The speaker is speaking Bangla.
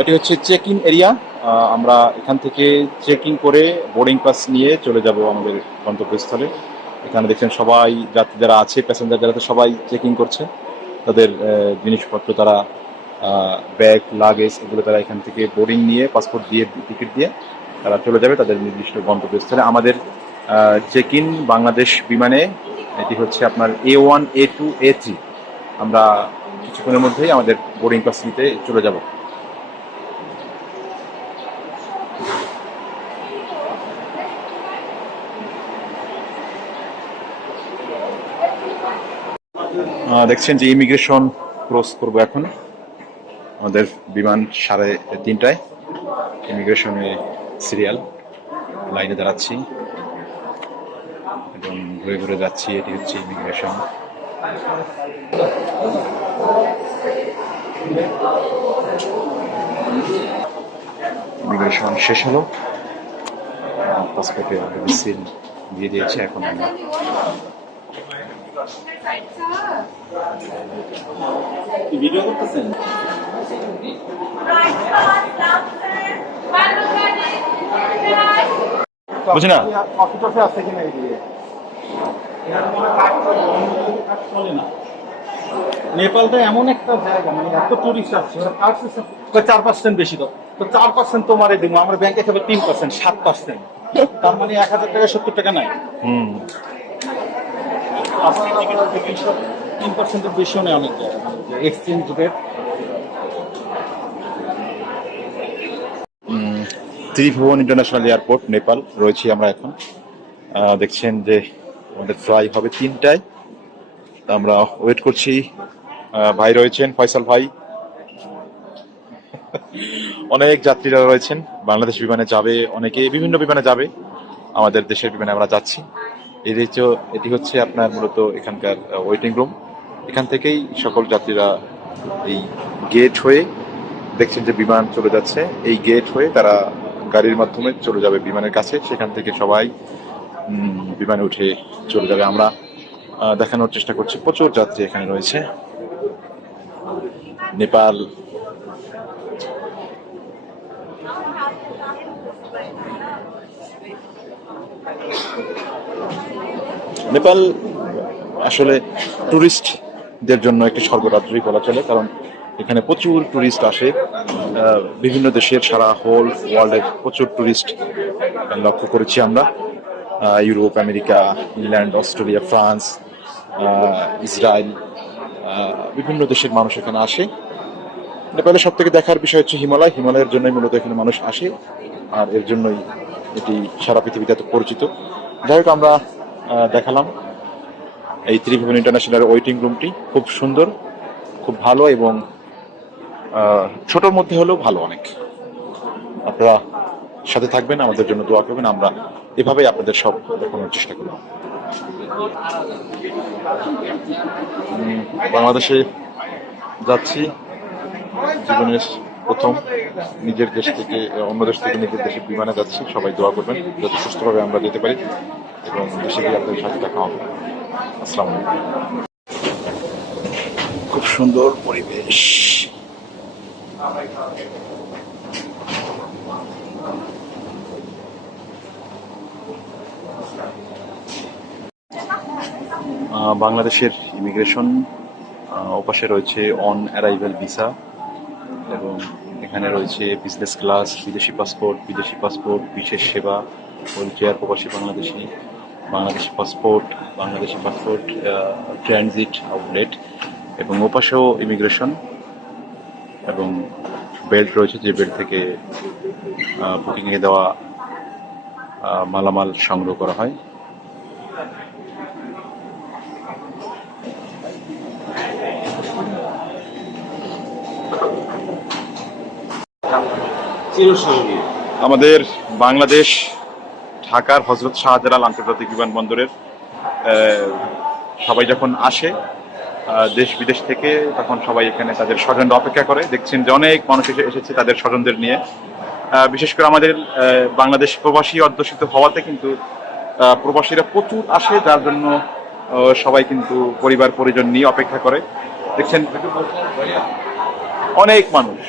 এটি হচ্ছে চেক ইন এরিয়া আমরা এখান থেকে চেক ইন করে বোর্ডিং পাস নিয়ে চলে যাব আমাদের গন্তব্যস্থলে। এখানে দেখছেন সবাই, যাত্রী যারা আছে প্যাসেঞ্জার যারা সবাই চেক ইন করছে। তাদের জিনিসপত্র তারা ব্যাগ লাগেজ এগুলো তারা এখান থেকে বোর্ডিং নিয়ে পাসপোর্ট দিয়ে টিকিট দিয়ে তারা চলে যাবে তাদের নির্দিষ্ট গন্তব্যস্থলে। আমাদের চেক ইন বাংলাদেশ বিমানে, এটি হচ্ছে আপনার A one A two A three আমরা কিছুক্ষণের মধ্যেই আমাদের বোর্ডিং পাস নিতে চলে যাব। দেখছেন যে ইমিগ্রেশন ক্রস করব এখন। আমাদের বিমান সাড়ে তিনটায় ইমিগ্রেশনে সিরিয়াল লাইনে দাঁড়াচ্ছি। এবং ঘুরে ঘুরে যাচ্ছি, এটি হচ্ছে ইমিগ্রেশন ইমিগ্রেশন শেষ হলো। পাসপোর্টে অলরেডি সিল দিয়ে দিয়েছে এখন আমরা ভিডিও করতেছেন? বুঝি না? টফি আছে কিনা চলে না নেপালটা এমন একটা জায়গা মানে এত টুরিস্ট আসছে চার পার্সেন্ট বেশি তো তো চার পার্সেন্ট তোমারে দিব আমার ব্যাংকে তিন পার্সেন্ট সাত পার্সেন্ট তার মানে এক হাজার টাকা সত্তর টাকা নাই। হুম। তিন পার্সেন্টের বেশিও নেই অনেক জায়গায়। Exchange rate Tribhuvan international airport Nepal রয়েছি আমরা এখন। দেখছেন যে আমাদের ফ্লাই হবে তিনটায়। তা আমরা ওয়েট করছি। ভাই রয়েছেন, ফয়সাল ভাই। অনেক যাত্রীরা রয়েছেন। বাংলাদেশ বিমানে যাবে অনেকে, বিভিন্ন বিমানে যাবে। আমাদের দেশের বিমানে আমরা যাচ্ছি। হচ্ছে, এটি হচ্ছে আপনার মূলত এখানকার ওয়েটিং রুম এখান থেকেই সকল যাত্রীরা এই গেট হয়ে দেখছেন যে বিমান চলে যাচ্ছে। এই গেট হয়ে তারা গাড়ির মাধ্যমে চলে যাবে বিমানের কাছে। সেখান থেকে সবাই বিমানে উঠে চলে যাবে। আমরা দেখানোর চেষ্টা করছি। প্রচুর যাত্রী এখানে রয়েছে। নেপাল নেপাল আসলে টুরিস্টদের জন্য একটি স্বর্গরাজ্যই বলা চলে, কারণ এখানে প্রচুর টুরিস্ট আসে। বিভিন্ন দেশের সারা হোল ওয়ার্ল্ডের প্রচুর টুরিস্ট লক্ষ্য করেছি আমরা। Europe America England Australia France Israel বিভিন্ন দেশের মানুষ এখানে আসে। নেপালে সব থেকে দেখার বিষয় হচ্ছে হিমালয়। হিমালয়ের জন্যই মূলত এখানে মানুষ আসে। আর এর জন্যই এটি সারা পৃথিবীতে এত পরিচিত। যাই হোক, আমরা দেখালাম এই ত্রিভুবন ইন্টারন্যাশনাল ওয়েটিং রুমটি। খুব সুন্দর, খুব ভালো এবং ছোটোর মধ্যে হলেও ভালো অনেক। আপনারা সাথে থাকবেন, আমাদের জন্য দোয়া করবেন। আমরা এভাবেই আপনাদের সব দেখানোর চেষ্টা করব। বাংলাদেশে যাচ্ছি। জীবনের প্রথম নিজের দেশ থেকে, অন্য দেশ থেকে নিজের দেশে বিমানে যাচ্ছি। সবাই দোয়া করবেন যাতে সুস্থভাবে আমরা যেতে পারি এবং দেশে গিয়ে আপনাদের সাথে দেখা হবে। আসসালামু খুব সুন্দর পরিবেশ। বাংলাদেশের ইমিগ্রেশন ওপাশে রয়েছে অন অ্যারাইভেল ভিসা এবং এখানে রয়েছে বিজনেস ক্লাস, বিদেশি পাসপোর্ট বিদেশি পাসপোর্ট, বিশেষ সেবা হুইল চেয়ার প্রবাসী Bangladeshi Bangladeshi passport Bangladeshi passport transit outlet এবং ওপাশেও ইমিগ্রেশন এবং বেল্ট রয়েছে যে বেল্ট থেকে বুকিংয়ে দেওয়া মালামাল সংগ্রহ করা হয়। আমাদের বাংলাদেশ, ঢাকার হজরত শাহজালাল আন্তর্জাতিক বিমানবন্দরের সবাই যখন আসে দেশ বিদেশ থেকে, তখন সবাই এখানে তাদের স্বজনরা অপেক্ষা করে। দেখছেন যে অনেক মানুষ এসে, এসেছে তাদের স্বজনদের নিয়ে। বিশেষ করে আমাদের বাংলাদেশ প্রবাসী অধ্যুষিত হওয়াতে কিন্তু প্রবাসীরা প্রচুর আসে, যার জন্য সবাই কিন্তু পরিবার পরিজন নিয়ে অপেক্ষা করে। দেখছেন, অনেক মানুষ।